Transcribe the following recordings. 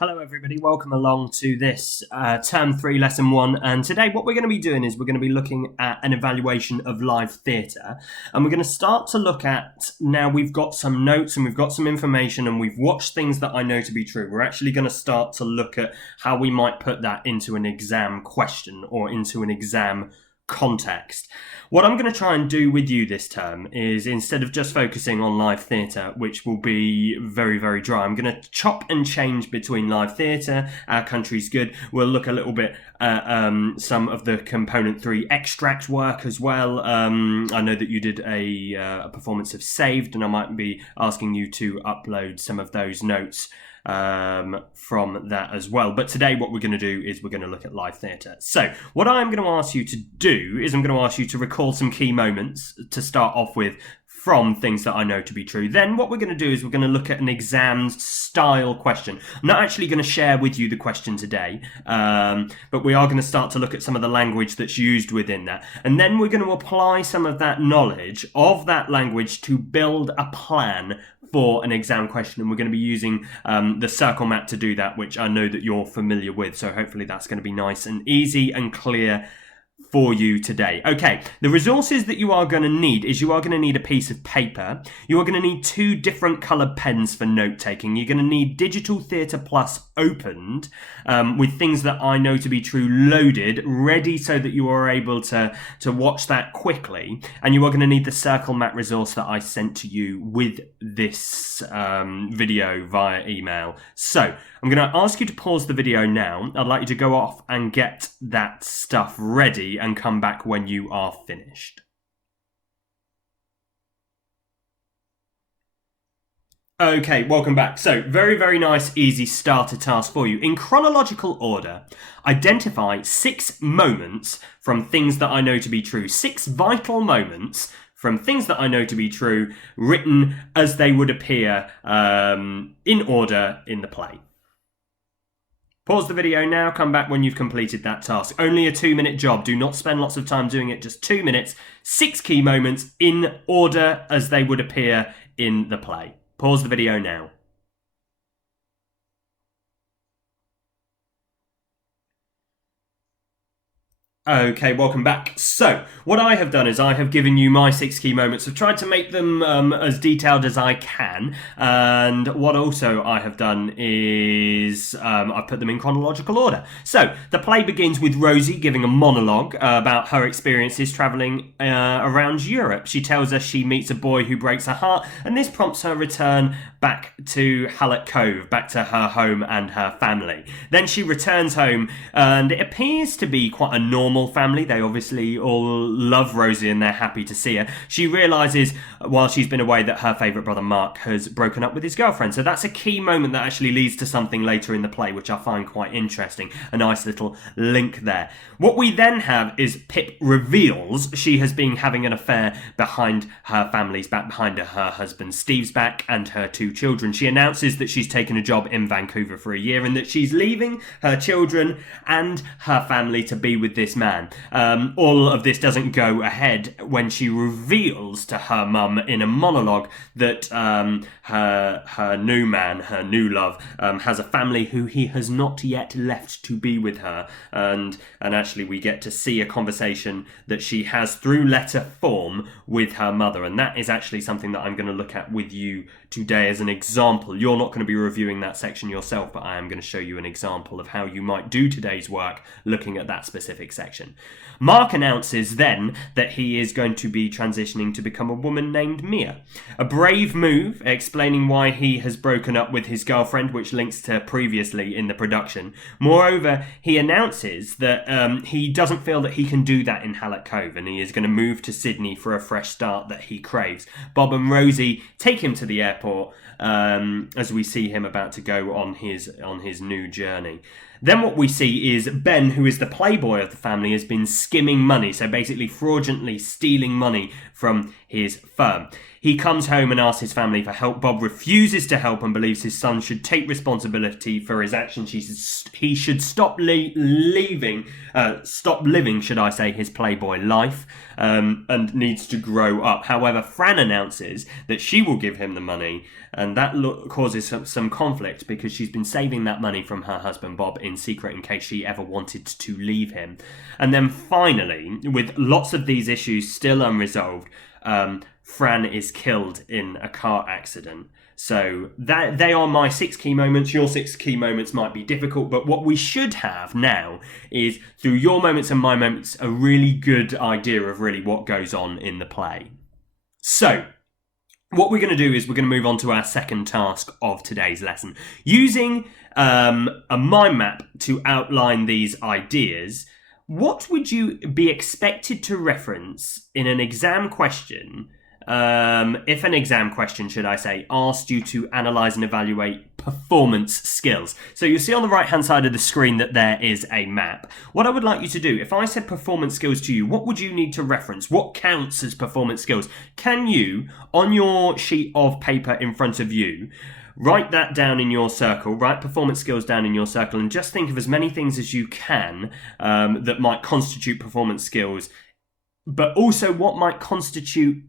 Hello everybody, welcome along to this Term 3 Lesson 1, and today what we're going to be doing is we're going to be looking at an evaluation of live theatre, and we're going to start to look at, now we've got some notes and we've got some information and we've watched things that I know to be true. We're actually going to start to look at how we might put that into an exam question or into an exam context. What I'm going to try and do with you this term is, instead of just focusing on live theatre, which will be very, very dry, I'm going to chop and change between live theatre, Our Country's Good. We'll look a little bit at some of the Component 3 extract work as well. I know that you did a performance of Saved, and I might be asking you to upload some of those notes from that as well. But today what we're going to do is we're going to look at live theatre. So what I'm going to ask you to do is I'm going to ask you to recall some key moments to start off with from things that I know to be true. Then what we're going to do is we're going to look at an exam style question. I'm not actually going to share with you the question today, but we are going to start to look at some of the language that's used within that. And then we're going to apply some of that knowledge of that language to build a plan for an exam question, and we're going to be using the circle map to do that, which I know that you're familiar with, so hopefully that's going to be nice and easy and clear for you today. Okay, the resources that you are going to need is you are going to need a piece of paper. You are going to need 2 different coloured pens for note taking. You're going to need Digital Theatre Plus opened with things that I know to be true loaded, ready so that you are able to watch that quickly. And you are going to need the circle map resource that I sent to you with this video via email. So I'm going to ask you to pause the video now. I'd like you to go off and get that stuff ready and come back when you are finished. Okay, welcome back. So, very, very nice, easy starter task for you. In chronological order, identify 6 moments from things that I know to be true. 6 vital moments from things that I know to be true, written as they would appear in order in the play. Pause the video now, come back when you've completed that task. Only a 2-minute job. Do not spend lots of time doing it, just 2 minutes. 6 key moments in order as they would appear in the play. Pause the video now. Okay, welcome back. So, what I have done is I have given you my 6 key moments. I've tried to make them as detailed as I can. And what also I have done is I've put them in chronological order. So, the play begins with Rosie giving a monologue about her experiences travelling around Europe. She tells us she meets a boy who breaks her heart, and this prompts her return back to Hallet Cove, back to her home and her family. Then she returns home, and it appears to be quite a normal family. They obviously all love Rosie and they're happy to see her. She realises while she's been away that her favourite brother Mark has broken up with his girlfriend. So that's a key moment that actually leads to something later in the play, which I find quite interesting. A nice little link there. What we then have is Pip reveals she has been having an affair behind her family's back, behind her husband Steve's back and her 2 children. She announces that she's taken a job in Vancouver for a year and that she's leaving her children and her family to be with this man. All of this doesn't go ahead when she reveals to her mum in a monologue that her new man, her new love, has a family who he has not yet left to be with her. And actually we get to see a conversation that she has through letter form with her mother. And that is actually something that I'm going to look at with you today as an example. You're not going to be reviewing that section yourself, but I am going to show you an example of how you might do today's work looking at that specific section. Mark announces then that he is going to be transitioning to become a woman named Mia. A brave move, explaining why he has broken up with his girlfriend, which links to previously in the production. Moreover, he announces that he doesn't feel that he can do that in Hallet Cove, and he is going to move to Sydney for a fresh start that he craves. Bob and Rosie take him to the airport as we see him about to go on his new journey. Then what we see is Ben, who is the playboy of the family, has been skimming money, so basically fraudulently stealing money from his firm. He comes home and asks his family for help. Bob refuses to help and believes his son should take responsibility for his actions. He should stop living, should I say, his playboy life, and needs to grow up. However, Fran announces that she will give him the money, and that causes some conflict because she's been saving that money from her husband Bob in secret in case she ever wanted to leave him. And then finally, with lots of these issues still unresolved, Fran is killed in a car accident. So they are my 6 key moments. Your 6 key moments might be difficult, but what we should have now is, through your moments and my moments, a really good idea of really what goes on in the play. So what we're going to do is we're going to move on to our second task of today's lesson. Using a mind map to outline these ideas, what would you be expected to reference in an exam question, if an exam question, should I say, asked you to analyse and evaluate performance skills? So you'll see on the right-hand side of the screen that there is a map. What I would like you to do, if I said performance skills to you, what would you need to reference? What counts as performance skills? Can you, on your sheet of paper in front of you, write that down in your circle, write performance skills down in your circle, and just think of as many things as you can that might constitute performance skills, but also what might constitute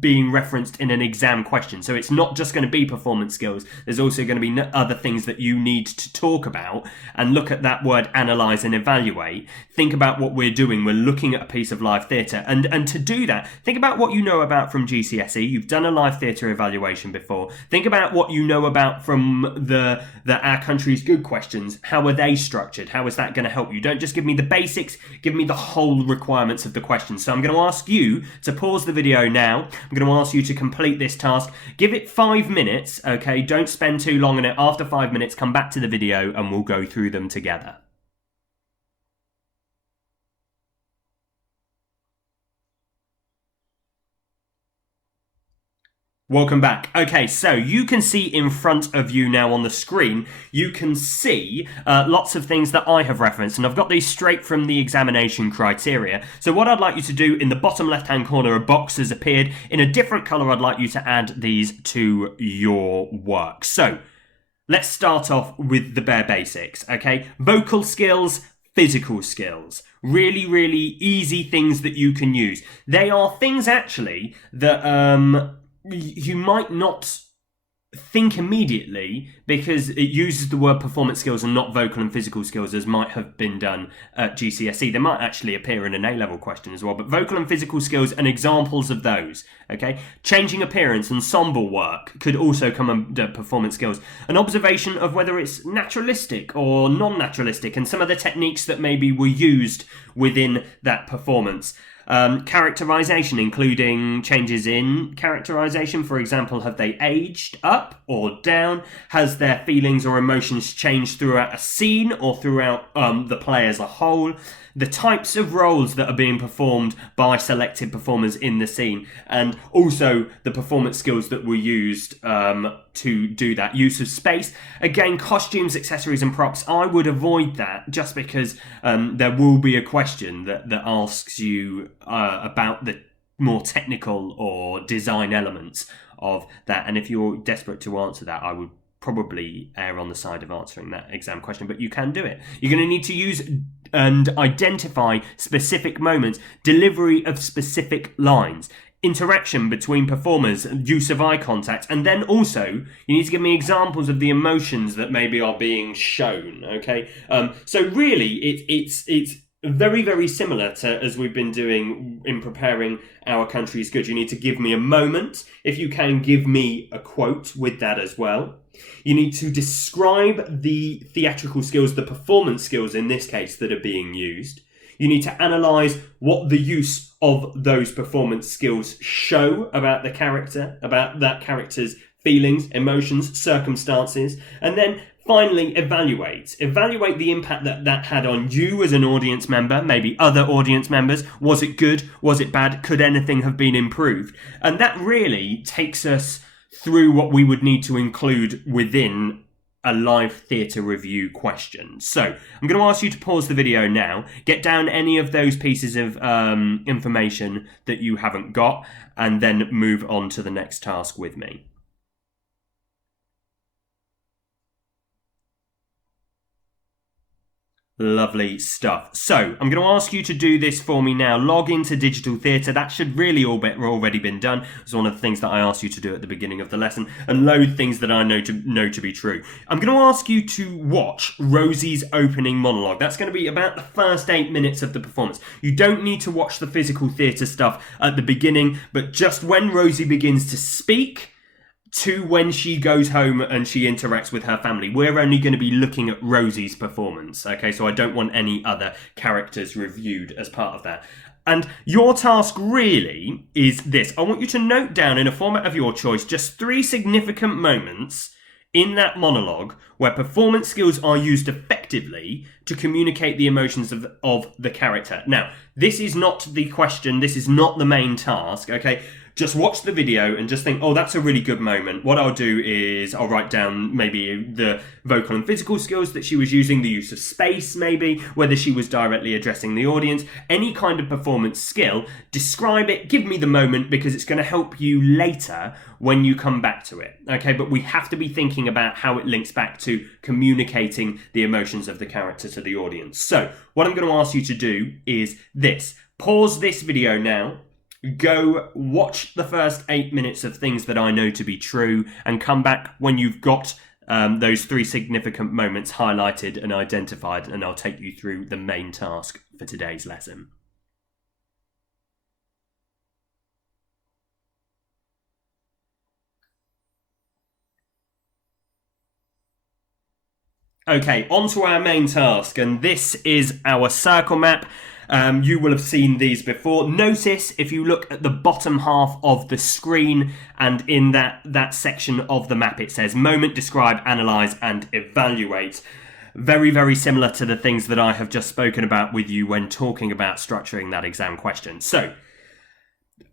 being referenced in an exam question. So it's not just going to be performance skills. There's also going to be other things that you need to talk about, and look at that word analyse and evaluate. Think about what we're doing. We're looking at a piece of live theatre. And to do that, think about what you know about from GCSE. You've done a live theatre evaluation before. Think about what you know about from the Our Country's Good questions. How are they structured? How is that going to help you? Don't just give me the basics, give me the whole requirements of the question. So I'm going to ask you to pause the video now. I'm going to ask you to complete this task. Give it 5 minutes, okay? Don't spend too long on it. After 5 minutes, come back to the video and we'll go through them together. Welcome back. Okay, so you can see in front of you now on the screen, you can see lots of things that I have referenced, and I've got these straight from the examination criteria. So what I'd like you to do, in the bottom left-hand corner, a box has appeared. In a different colour, I'd like you to add these to your work. So let's start off with the bare basics, okay? Vocal skills, physical skills. Really, really easy things that you can use. They are things, actually, that you might not think immediately, because it uses the word performance skills and not vocal and physical skills, as might have been done at GCSE. They might actually appear in an A-level question as well, but vocal and physical skills and examples of those, okay? Changing appearance, ensemble work could also come under performance skills. An observation of whether it's naturalistic or non-naturalistic, and some of the techniques that maybe were used within that performance. Characterization, including changes in characterization. For example, have they aged up or down? Has their feelings or emotions changed throughout a scene or throughout the play as a whole? The types of roles that are being performed by selected performers in the scene, and also the performance skills that were used to do that. Use of space. Again, costumes, accessories and props. I would avoid that, just because there will be a question that asks you about the more technical or design elements of that. And if you're desperate to answer that, I would probably err on the side of answering that exam question, but you can do it. You're going to need to use and identify specific moments, delivery of specific lines, interaction between performers, use of eye contact, and then also you need to give me examples of the emotions that maybe are being shown, okay? So really, it's very, very similar to as we've been doing in preparing Our Country's Good. You need to give me a moment. If you can, give me a quote with that as well. You need to describe the theatrical skills, the performance skills in this case, that are being used. You need to analyse what the use of those performance skills show about the character, about that character's feelings, emotions, circumstances, and then finally evaluate the impact that had on you as an audience member, maybe other audience members. Was it good? Was it bad? Could anything have been improved? And that really takes us through what we would need to include within a live theatre review question. So I'm going to ask you to pause the video now, get down any of those pieces of information that you haven't got, and then move on to the next task with me. Lovely stuff. So I'm going to ask you to do this for me now. Log into Digital Theatre. That should really already been done. It's one of the things that I asked you to do at the beginning of the lesson, and load things that I know to be true. I'm going to ask you to watch Rosie's opening monologue. That's going to be about the first 8 minutes of the performance. You don't need to watch the physical theatre stuff at the beginning, but just when Rosie begins to speak to when she goes home and she interacts with her family. We're only going to be looking at Rosie's performance, okay? So I don't want any other characters reviewed as part of that. And your task really is this. I want you to note down in a format of your choice just 3 significant moments in that monologue where performance skills are used effectively to communicate the emotions of the character. Now, this is not the question. This is not the main task, okay? Just watch the video and just think, oh, that's a really good moment. What I'll do is I'll write down maybe the vocal and physical skills that she was using, the use of space maybe, whether she was directly addressing the audience, any kind of performance skill, describe it, give me the moment, because it's going to help you later when you come back to it. Okay, but we have to be thinking about how it links back to communicating the emotions of the character to the audience. So what I'm going to ask you to do is this. Pause this video now. Go watch the first 8 minutes of things that I know to be true and come back when you've got those 3 significant moments highlighted and identified, and I'll take you through the main task for today's lesson. Okay, on to our main task, and this is our circle map. You will have seen these before. Notice if you look at the bottom half of the screen, and in that section of the map it says moment, describe, analyse and evaluate. Very, very similar to the things that I have just spoken about with you when talking about structuring that exam question. So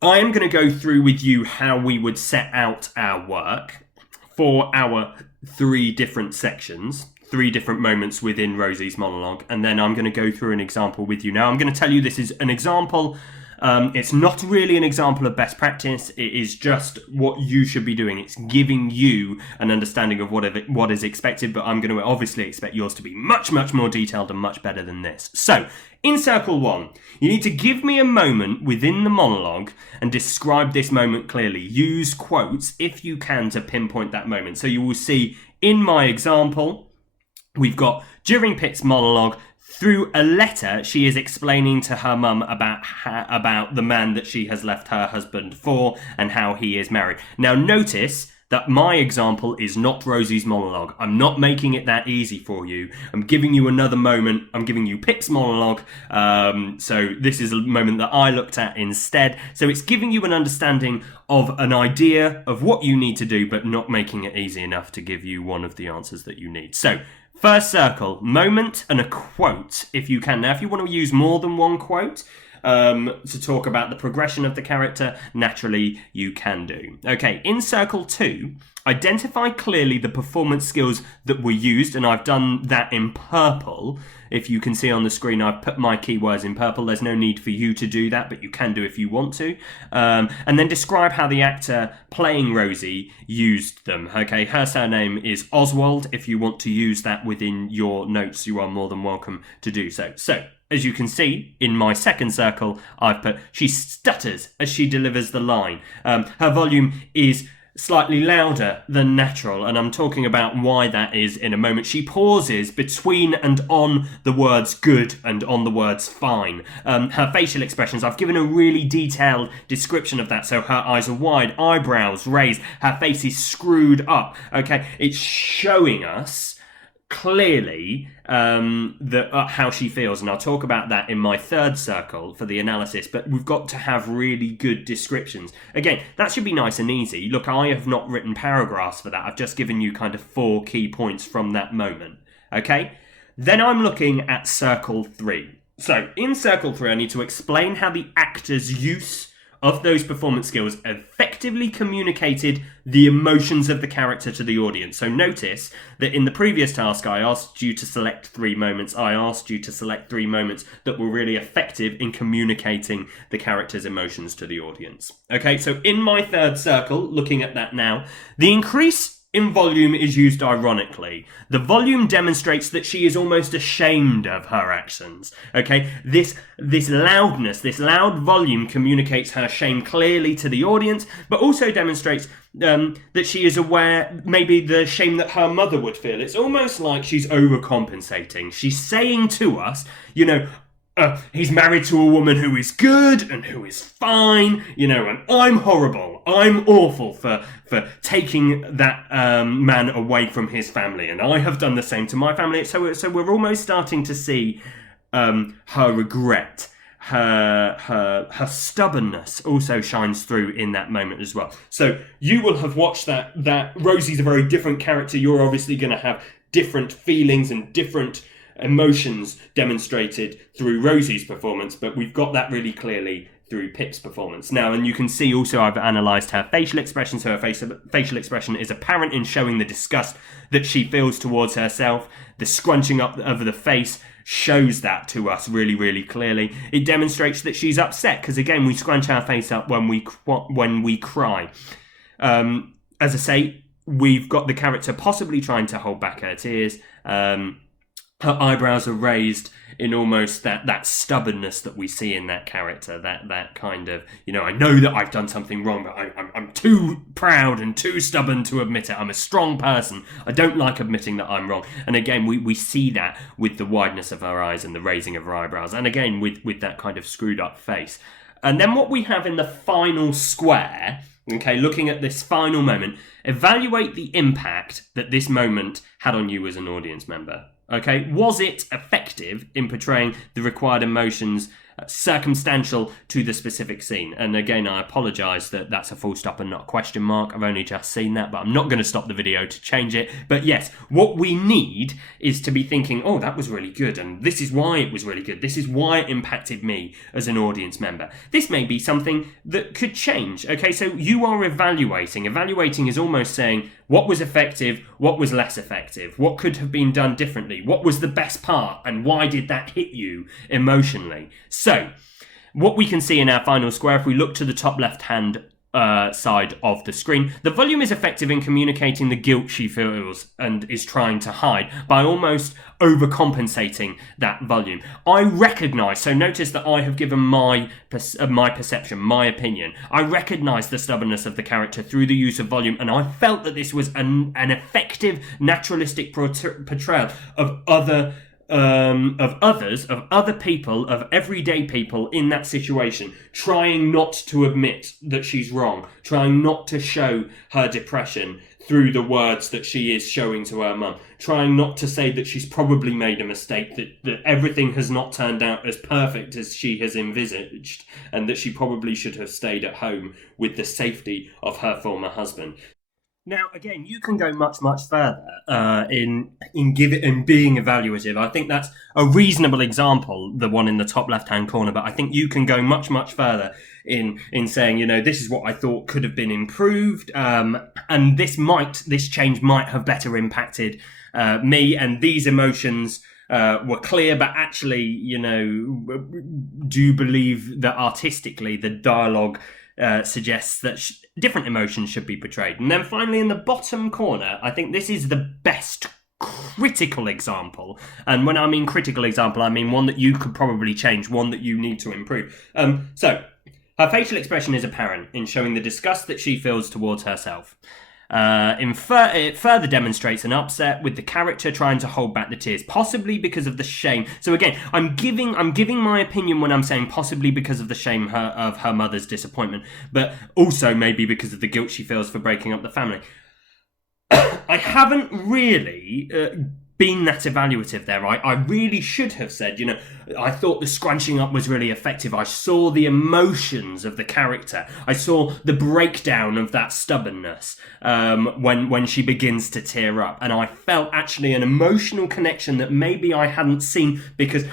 I am going to go through with you how we would set out our work for our 3 different sections. 3 different moments within Rosie's monologue, and then I'm going to go through an example with you. Now, I'm going to tell you this is an example. It's not really an example of best practice. It is just what you should be doing. It's giving you an understanding of what is expected, but I'm going to obviously expect yours to be much, much more detailed and much better than this. So, in circle 1, you need to give me a moment within the monologue and describe this moment clearly. Use quotes, if you can, to pinpoint that moment. So you will see in my example, we've got, during Pitt's monologue, through a letter, she is explaining to her mum about the man that she has left her husband for and how he is married. Now, notice that my example is not Rosie's monologue. I'm not making it that easy for you. I'm giving you another moment. I'm giving you Pip's monologue. So this is a moment that I looked at instead. So it's giving you an understanding of an idea of what you need to do, but not making it easy enough to give you one of the answers that you need. So first circle, moment and a quote, if you can. Now, if you want to use more than one quote to talk about the progression of the character, naturally you can do. Okay, in circle 2, identify clearly the performance skills that were used, and I've done that in purple. If you can see on the screen, I've put my keywords in purple. There's no need for you to do that, but you can do if you want to. And then describe how the actor playing Rosie used them. Okay, her surname is Oswald. If you want to use that within your notes, you are more than welcome to do so. So, as you can see, in my second circle, I've put, she stutters as she delivers the line. Her volume is slightly louder than natural, and I'm talking about why that is in a moment. She pauses between and on the words good and on the words fine. Her facial expressions, I've given a really detailed description of that. So her eyes are wide, eyebrows raised, her face is screwed up. Okay, it's showing us clearly how she feels, and I'll talk about that in my third circle for the analysis, but we've got to have really good descriptions. Again, that should be nice and easy. Look, I have not written paragraphs for that. I've just given you kind of 4 key points from that moment. Okay? Then I'm looking at circle 3. So in circle 3, I need to explain how the actor's use of those performance skills effectively communicated the emotions of the character to the audience. So notice that in the previous task, I asked you to select 3 moments. I asked you to select 3 moments that were really effective in communicating the character's emotions to the audience. Okay, so in my third circle, looking at that now, the increase in volume is used ironically. The volume demonstrates that she is almost ashamed of her actions. Okay, this loudness, this loud volume communicates her shame clearly to the audience, but also demonstrates that she is aware, maybe the shame that her mother would feel. It's almost like she's overcompensating. She's saying to us, he's married to a woman who is good and who is fine, and I'm horrible. I'm awful for taking that man away from his family, and I have done the same to my family. So we're almost starting to see her regret, her stubbornness also shines through in that moment as well. So you will have watched that Rosie's a very different character. You're obviously going to have different feelings and different emotions demonstrated through Rosie's performance, but we've got that really clearly through Pip's performance. Now, and you can see also I've analysed her facial expression, so her facial expression is apparent in showing the disgust that she feels towards herself. The scrunching up of the face shows that to us really, really clearly. It demonstrates that she's upset, because again, we scrunch our face up when we cry. As I say, we've got the character possibly trying to hold back her tears. Her eyebrows are raised in almost that stubbornness that we see in that character, that kind of, I know that I've done something wrong, but I'm too proud and too stubborn to admit it. I'm a strong person. I don't like admitting that I'm wrong. And again, we see that with the wideness of her eyes and the raising of her eyebrows, and again with that kind of screwed up face. And then what we have in the final square, okay, looking at this final moment, evaluate the impact that this moment had on you as an audience member. Okay, was it effective in portraying the required emotions circumstantial to the specific scene? And again, I apologise that that's a full stop and not a question mark. I've only just seen that, but I'm not going to stop the video to change it. But yes, what we need is to be thinking, oh, that was really good, and this is why it was really good. This is why it impacted me as an audience member. This may be something that could change. Okay, so you are evaluating. Evaluating is almost saying, what was effective? What was less effective? What could have been done differently? What was the best part? And why did that hit you emotionally? So, what we can see in our final square, if we look to the top left-hand side of the screen, the volume is effective in communicating the guilt she feels and is trying to hide by almost overcompensating that volume. I recognise, so notice that I have given my perception, my opinion. I recognise the stubbornness of the character through the use of volume, and I felt that this was an effective, naturalistic portrayal of other people, of everyday people in that situation, trying not to admit that she's wrong, trying not to show her depression through the words that she is showing to her mum, trying not to say that she's probably made a mistake, that everything has not turned out as perfect as she has envisaged, and that she probably should have stayed at home with the safety of her former husband. Now, again, you can go much, much further in being evaluative. I think that's a reasonable example, the one in the top left-hand corner, but I think you can go much, much further in saying, this is what I thought could have been improved, and this change might have better impacted me, and these emotions were clear, but actually, do you believe that artistically the dialogue suggests that different emotions should be portrayed? And then finally, in the bottom corner, I think this is the best critical example. And when I mean critical example, I mean one that you could probably change, one that you need to improve. So, her facial expression is apparent in showing the disgust that she feels towards herself. It further demonstrates an upset with the character trying to hold back the tears, possibly because of the shame. So again, I'm giving my opinion when I'm saying possibly because of the shame of her mother's disappointment, but also maybe because of the guilt she feels for breaking up the family. I haven't really been that evaluative there. I really should have said, I thought the scrunching up was really effective. I saw the emotions of the character. I saw the breakdown of that stubbornness when she begins to tear up. And I felt actually an emotional connection that maybe I hadn't seen, because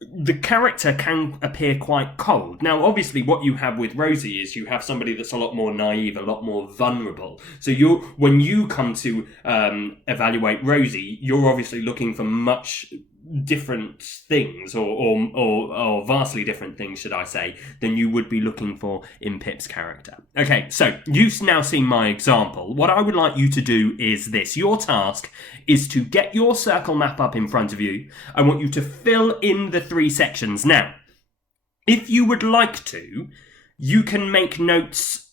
the character can appear quite cold. Now, obviously, what you have with Rosie is you have somebody that's a lot more naive, a lot more vulnerable. So when you come to evaluate Rosie, you're obviously looking for much different things, or vastly different things, should I say, than you would be looking for in Pip's character. Okay, so you've now seen my example. What I would like you to do is this. Your task is to get your circle map up in front of you. I want you to fill in the 3 sections. Now, if you would like to, you can make notes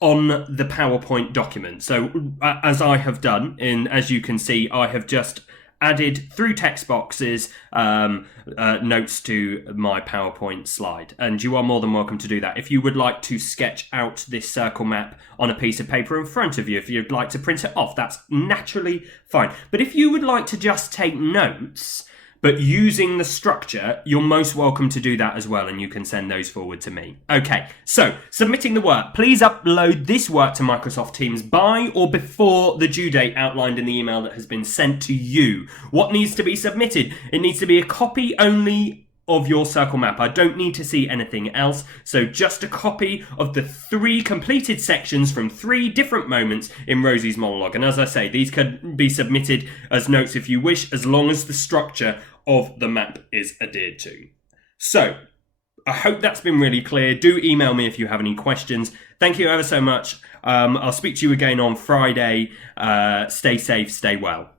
on the PowerPoint document. So as I have done, as you can see, I have just added through text boxes notes to my PowerPoint slide, and you are more than welcome to do that. If you would like to sketch out this circle map on a piece of paper in front of you, if you'd like to print it off, that's naturally fine. But if you would like to just take notes but using the structure, you're most welcome to do that as well, and you can send those forward to me. Okay, so submitting the work. Please upload this work to Microsoft Teams by or before the due date outlined in the email that has been sent to you. What needs to be submitted? It needs to be a copy only of your circle map. I don't need to see anything else, so just a copy of the 3 completed sections from 3 different moments in Rosie's monologue. And as I say, these could be submitted as notes if you wish, as long as the structure of the map is adhered to. So, I hope that's been really clear. Do email me if you have any questions. Thank you ever so much. I'll speak to you again on Friday. Stay safe, stay well.